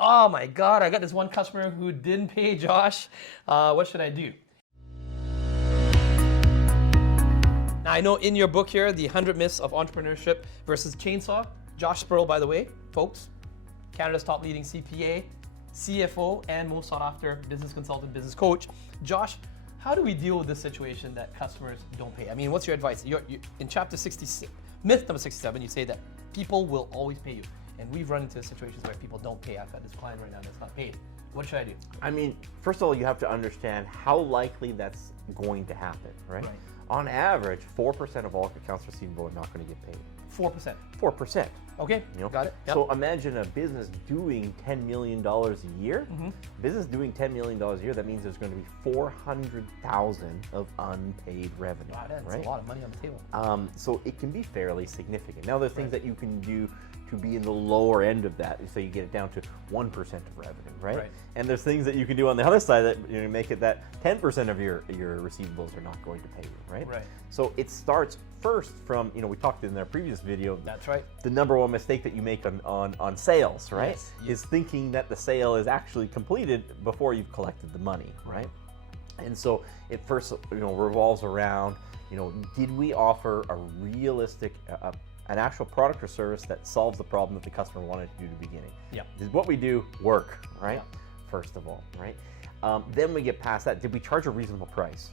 Oh my God, I got this one customer who didn't pay Josh. What should I do? Now, I know in your book here, The 100 Myths of Entrepreneurship versus Chainsaw, Josh Spurrell, by the way, folks, Canada's top leading CPA, CFO, and most sought after business consultant, business coach. Josh, how do we deal with this situation that customers don't pay? I mean, what's your advice? You're in chapter 66, myth number 67, you say that people will always pay you. And we've run into situations where people don't pay. I've got this client right now that's not paid. What should I do? I mean, first of all, you have to understand how likely that's going to happen, right? On average, 4% of all accounts receivable are not going to get paid. 4%. 4%. Okay, got it. Yep. So imagine a business doing $10 million a year. Business doing $10 million a year, that means there's going to be $400,000 of unpaid revenue. Wow, that's right? a lot of money on the table. So it can be fairly significant. Now, there's things that you can do to be in the lower end of that, so you get it down to 1% of revenue, right? And there's things that you can do on the other side that make it that 10% of your receivables are not going to pay you, right? So it starts first from, we talked in our previous video. That's right. The number one mistake that you make on sales, right? Is thinking that the sale is actually completed before you've collected the money, right? And so it first, revolves around, did we offer a realistic, an actual product or service that solves the problem that the customer wanted to do at the beginning? Did what we do work, right? First of all, right? Then we get past that. Did we charge a reasonable price?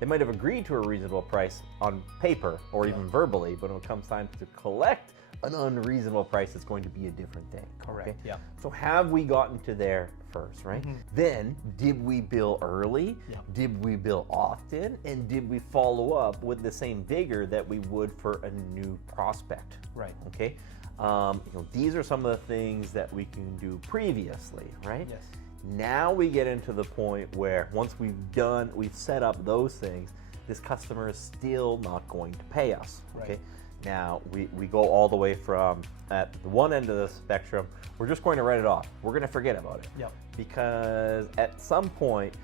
They might have agreed to a reasonable price on paper or even verbally, but when it comes time to collect an unreasonable price, it's going to be a different thing. Correct. Okay? So have we gotten to there first, right? Then, did we bill early? Did we bill often? And did we follow up with the same vigor that we would for a new prospect? Okay. These are some of the things that we can do previously, right? Now we get into the point where once we've set up those things, this customer is still not going to pay us. Okay. Now we go all the way from at the one end of the spectrum, we're just going to write it off. We're going to forget about it. Because at some point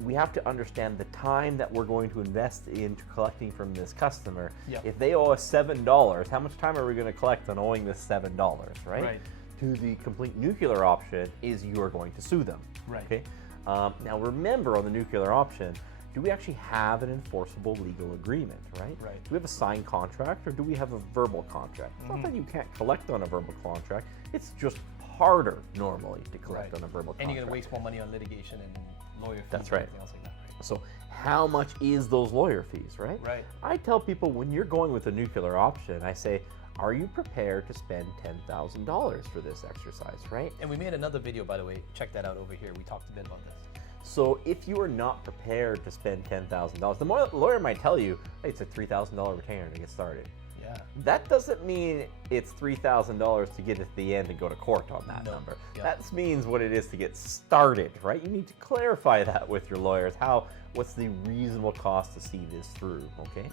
we have to understand the time that we're going to invest into collecting from this customer. If they owe us $7, how much time are we going to collect on owing this $7, right? To the complete nuclear option is you are going to sue them. Okay. Now remember, on the nuclear option, do we actually have an enforceable legal agreement, right? Do we have a signed contract, or do we have a verbal contract? It's not that you can't collect on a verbal contract, it's just harder normally to collect on a verbal contract. And you're going to waste more money on litigation and lawyer fees. That's right. And everything else like that, right? So how much is those lawyer fees, right? I tell people, when you're going with a nuclear option, I say, are you prepared to spend $10,000 for this exercise, right? And we made another video, by the way. Check that out over here. We talked a bit about this. So if you are not prepared to spend $10,000, the lawyer might tell you, hey, it's a $3,000 retainer to get started. That doesn't mean it's $3,000 to get at the end and go to court on that number. That means what it is to get started, right? You need to clarify that with your lawyers. What's the reasonable cost to see this through, okay?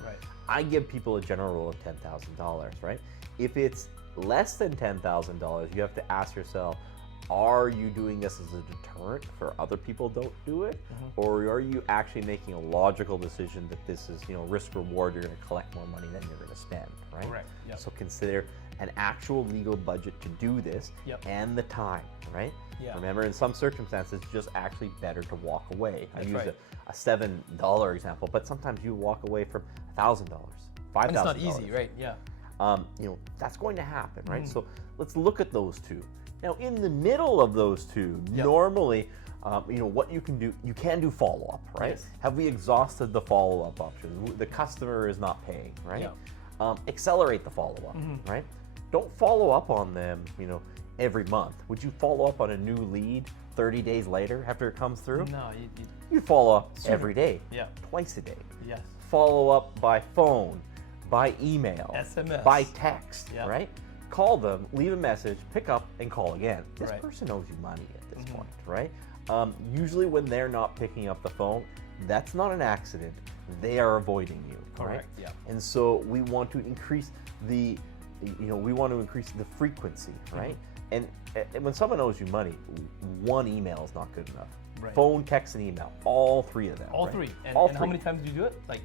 I give people a general rule of $10,000, right? If it's less than $10,000, you have to ask yourself, are you doing this as a deterrent for other people don't do it? Or are you actually making a logical decision that this is, risk reward, you're going to collect more money than you're going to spend, right? So consider an actual legal budget to do this and the time, right? Remember, in some circumstances, it's just actually better to walk away. I use a $7 example, but sometimes you walk away from $1,000, $5,000. And it's not easy, right? That's going to happen, right? So let's look at those two. Now, in the middle of those two, normally, what you can do follow-up, right? Have we exhausted the follow-up option? The customer is not paying, right? Accelerate the follow-up, right? Don't follow up on them, every month. Would you follow up on a new lead 30 days later after it comes through? No, you follow up every day, twice a day. Follow up by phone, by email, SMS, by text, right? Call them, leave a message, pick up, and call again. This person owes you money at this point, right? Usually when they're not picking up the phone, that's not an accident. They are avoiding you, right? And so we want to increase the, frequency, right? And when someone owes you money, one email is not good enough. Phone, text, and email, all three of them. All three. And how many times do you do it? Like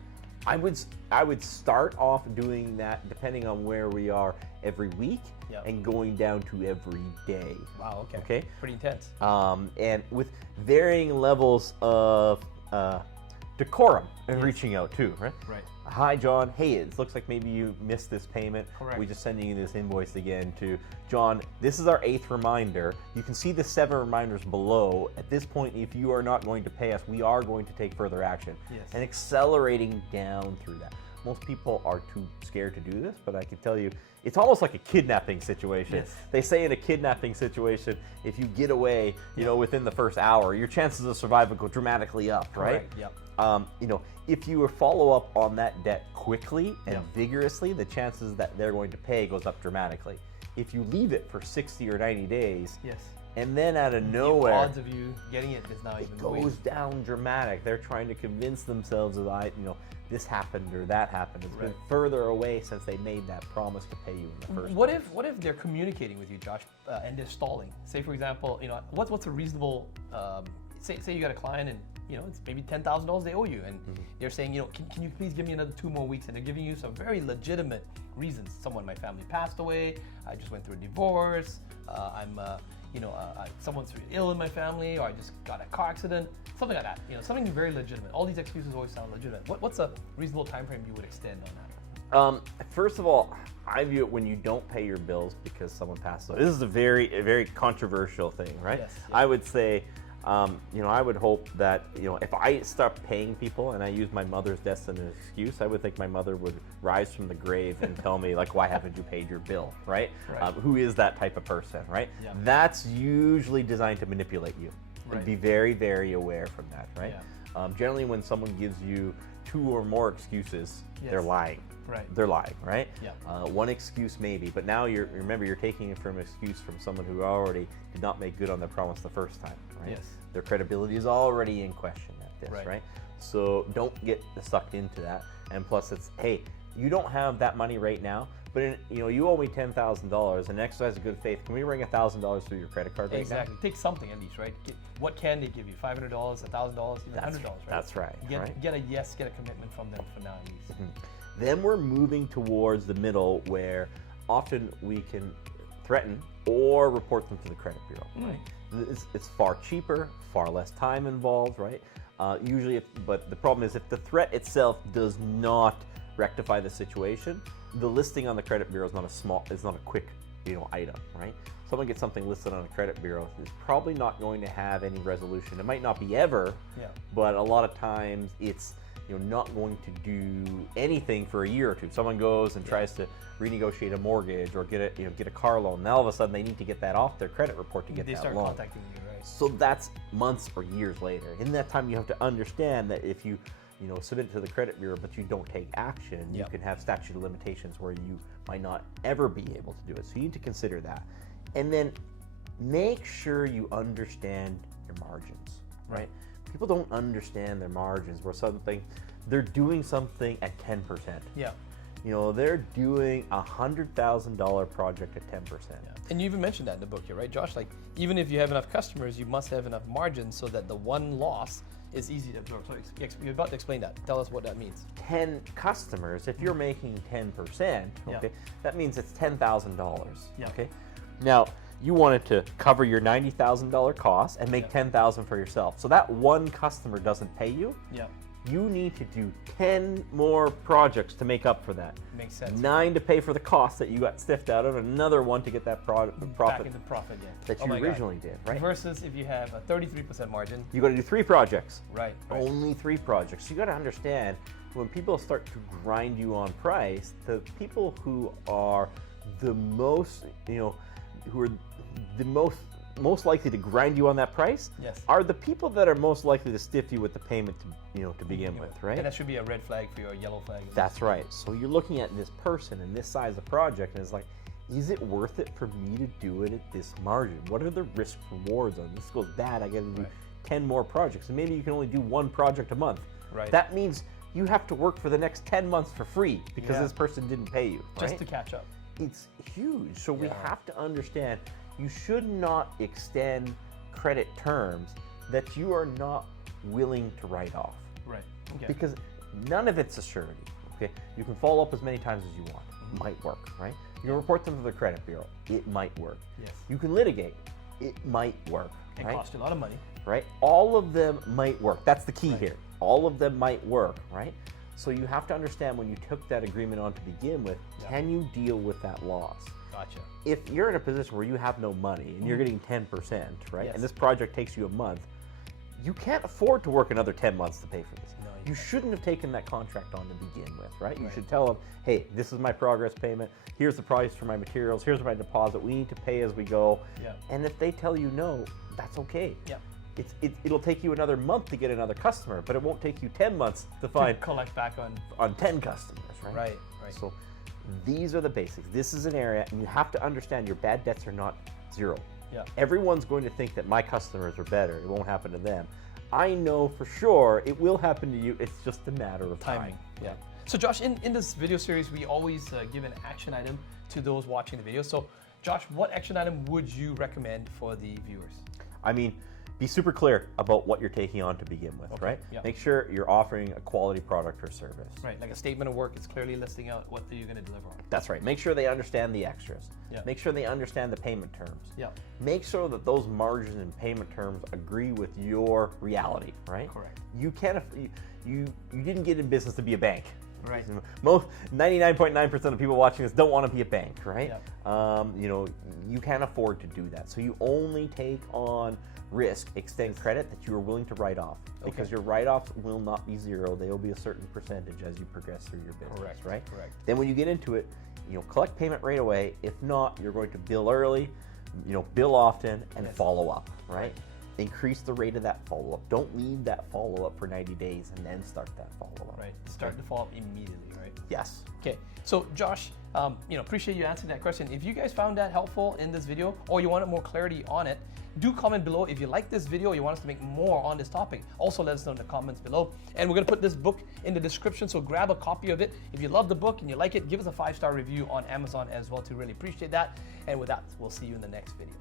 I would start off doing that, depending on where we are, every week, and going down to every day. Wow, okay. Okay? Pretty intense. And with varying levels of decorum and reaching out too, right? Right. Hi, John. Hey, it looks like maybe you missed this payment. Correct. We're just sending you this invoice again to John. This is our 8th reminder. You can see the 7 reminders below. At this point, if you are not going to pay us, we are going to take further action. Yes. And accelerating down through that. Most people are too scared to do this, but I can tell you, it's almost like a kidnapping situation. Yes. They say in a kidnapping situation, if you get away, within the first hour, your chances of survival go dramatically up, right? Correct. Yep. If you follow up on that debt quickly and vigorously, the chances that they're going to pay goes up dramatically. If you leave it for 60 or 90 days, and then out of nowhere, the odds of you getting it is now even goes down dramatic. They're trying to convince themselves that this happened or that happened. It's been further away since they made that promise to pay you in the first place. What if they're communicating with you, Josh, and they're stalling? Say, for example, what's a reasonable say you got a client and it's maybe $10,000 they owe you, and they're saying, can you please give me another 2 more weeks? And they're giving you some very legitimate reasons. Someone in my family passed away. I just went through a divorce. Someone's ill in my family, or I just got a car accident, something like that. Something very legitimate. All these excuses always sound legitimate. What's a reasonable time frame you would extend on that? First of all, I view it when you don't pay your bills because someone passed away. This is a very controversial thing, right? Yes. I would say, I would hope that, if I start paying people and I use my mother's death as an excuse, I would think my mother would rise from the grave and tell me, like, why haven't you paid your bill, right? Who is that type of person, right? Yeah. That's usually designed to manipulate you. And be very aware from that, right? Yeah. Generally, when someone gives you 2 or more excuses, they're lying. Right. They're lying, right? Yeah. One excuse maybe, but now remember you're taking it from an excuse from someone who already did not make good on their promise the first time, right? Yes. Their credibility is already in question at this, right? So don't get sucked into that. And plus, it's, hey, you don't have that money right now, but you owe me $10,000. And exercise of good faith, can we bring $1,000 through your credit card right now? Exactly. Take something at least, right? What can they give you? $500, $1,000, even $100, right? That's right. Get a yes, get a commitment from them for now at least. Then we're moving towards the middle where often we can threaten or report them to the credit bureau. Right? It's far cheaper, far less time involved, right? But the problem is if the threat itself does not rectify the situation, the listing on the credit bureau is not a quick item, right? Someone gets something listed on a credit bureau, it's probably not going to have any resolution. It might not be ever, but a lot of times it's not going to do anything for a year or two. Someone goes and tries to renegotiate a mortgage or get a car loan. Now all of a sudden they need to get that off their credit report to get that loan. They start contacting you, right? So that's months or years later. In that time, you have to understand that if you submit it to the credit bureau but you don't take action, you can have statute of limitations where you might not ever be able to do it. So you need to consider that, and then make sure you understand your margins, right? People don't understand their margins where they're doing something at 10%. Yeah. They're doing a $100,000 project at 10%. Yeah. And you even mentioned that in the book here, right, Josh? Like, even if you have enough customers, you must have enough margin so that the one loss is easy to absorb. So you're about to explain that. Tell us what that means. 10 customers, if you're making 10%, that means it's $10,000. Yeah. Okay. Now, you wanted to cover your $90,000 cost and make $10,000 for yourself. So that one customer doesn't pay you. Yeah. You need to do 10 more projects to make up for that. Makes sense. 9 to pay for the cost that you got stiffed out of, another 1 to get that profit back into profit, that you originally did, right? Versus if you have a 33% margin, you got to do 3 projects. Right. Only 3 projects. So you got to understand when people start to grind you on price, the people who are the most, who are the most likely to grind you on that price are the people that are most likely to stiff you with the payment to begin with, right? And that should be a red flag for you, a yellow flag. That's right. So you're looking at this person and this size of project, and it's like, is it worth it for me to do it at this margin? What are the risk rewards on this? Goes bad, I got to do 10 more projects, and maybe you can only do 1 project a month. Right. That means you have to work for the next 10 months for free because this person didn't pay you. Just to catch up. It's huge. So we have to understand you should not extend credit terms that you are not willing to write off. Right. Okay. Because None of it's a surety. Okay, you can follow up as many times as you want. It might work, right? You can report them to the credit bureau. It might work. Yes. You can litigate. It might work. It right? costs you a lot of money. Right? All of them might work. That's the key here. All of them might work, right? So you have to understand when you took that agreement on to begin with, can you deal with that loss? Gotcha. If you're in a position where you have no money and you're getting 10%, right? Yes. And this project takes you a month, you can't afford to work another 10 months to pay for this. No, you shouldn't have taken that contract on to begin with, right? You should tell them, hey, this is my progress payment. Here's the price for my materials. Here's my deposit. We need to pay as we go. Yeah. And if they tell you no, that's okay. Yeah. It'll take you another month to get another customer, but it won't take you 10 months to find collect back on 10 customers, right? Right. So these are the basics. This is an area, and you have to understand your bad debts are not zero. Yeah. Everyone's going to think that my customers are better. It won't happen to them. I know for sure it will happen to you. It's just a matter of timing. Yeah. So Josh, in this video series, we always give an action item to those watching the video. So Josh, what action item would you recommend for the viewers? I mean, be super clear about what you're taking on to begin with, right? Yep. Make sure you're offering a quality product or service. Right, like a statement of work, it's clearly listing out what you're going to deliver on. That's right. Make sure they understand the extras. Yep. Make sure they understand the payment terms. Yep. Make sure that those margins and payment terms agree with your reality, right? Correct. You can't, you didn't get in business to be a bank. Right. Most 99.9% of people watching this don't want to be a bank, right? Yep. You know, you can't afford to do that. So you only take on risk, extend credit that you are willing to write off, because your write-offs will not be zero. They will be a certain percentage as you progress through your business, Correct. right? Correct. Then when you get into it, you know, collect payment right away. If not, you're going to bill early, you know, bill often, and follow up, right? Increase the rate of that follow-up. Don't leave that follow-up for 90 days and then start that follow-up. Right. Start the follow-up immediately, right? Yes. Okay. So Josh, you know, appreciate you answering that question. If you guys found that helpful in this video, or you wanted more clarity on it, do comment below if you like this video or you want us to make more on this topic. Also let us know in the comments below. And we're going to put this book in the description, so grab a copy of it. If you love the book and you like it, give us a 5-star review on Amazon as well, to really appreciate that. And with that, we'll see you in the next video.